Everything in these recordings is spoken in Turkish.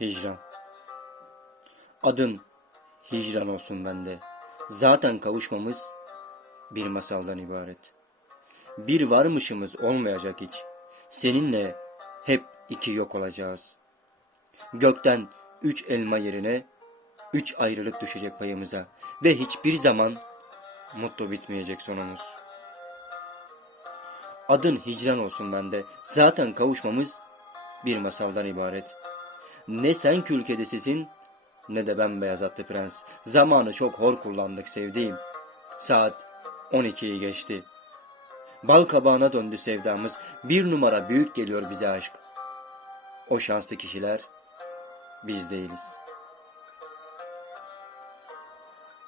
Hicran. Adın hicran olsun bende. Zaten kavuşmamız bir masaldan ibaret. Bir varmışımız olmayacak hiç. Seninle hep iki yok olacağız. Gökten üç elma yerine üç ayrılık düşecek payımıza ve hiçbir zaman mutlu bitmeyecek sonumuz. Adın hicran olsun bende. Zaten kavuşmamız bir masaldan ibaret. Ne sen kül kedisisin ne de ben beyaz atlı prens. Zamanı çok hor kullandık sevdiğim. Saat 12'yi geçti. Bal kabağına döndü sevdamız. Bir numara büyük geliyor bize aşk. O şanslı kişiler biz değiliz.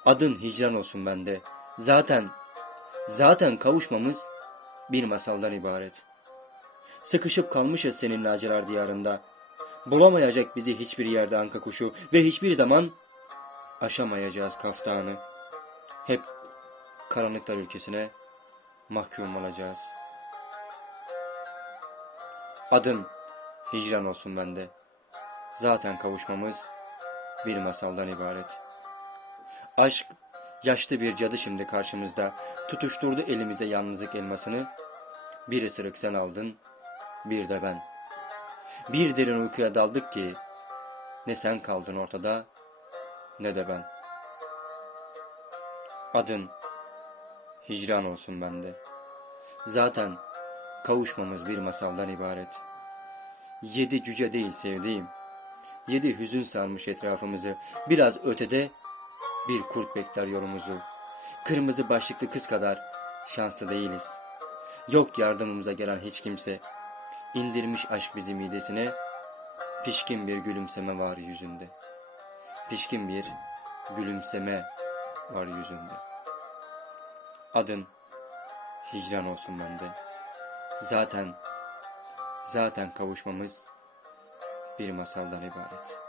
Adın hicran olsun bende. Zaten, zaten kavuşmamız bir masaldan ibaret. Sıkışıp kalmışız seninle acılar diyarında. Bulamayacak bizi hiçbir yerde anka kuşu ve hiçbir zaman aşamayacağız kaftanı. Hep karanlıklar ülkesine mahkum olacağız. Adın hicran olsun bende. Zaten kavuşmamız bir masaldan ibaret. Aşk yaşlı bir cadı şimdi karşımızda. Tutuşturdu elimize yalnızlık elmasını. Bir ısırık sen aldın, bir de ben. Bir derin uykuya daldık ki ne sen kaldın ortada ne de ben. Adın hicran olsun bende. Zaten kavuşmamız bir masaldan ibaret. Yedi cüce değil sevdiğim. Yedi hüzün sarmış etrafımızı. Biraz ötede bir kurt bekler yolumuzu. Kırmızı başlıklı kız kadar şanslı değiliz. Yok yardımımıza gelen hiç kimse. İndirmiş aşk bizi midesine. Pişkin bir gülümseme var yüzünde. Pişkin bir gülümseme var yüzünde. Adın hicran olsun bende. Zaten, zaten kavuşmamız bir masaldan ibaret.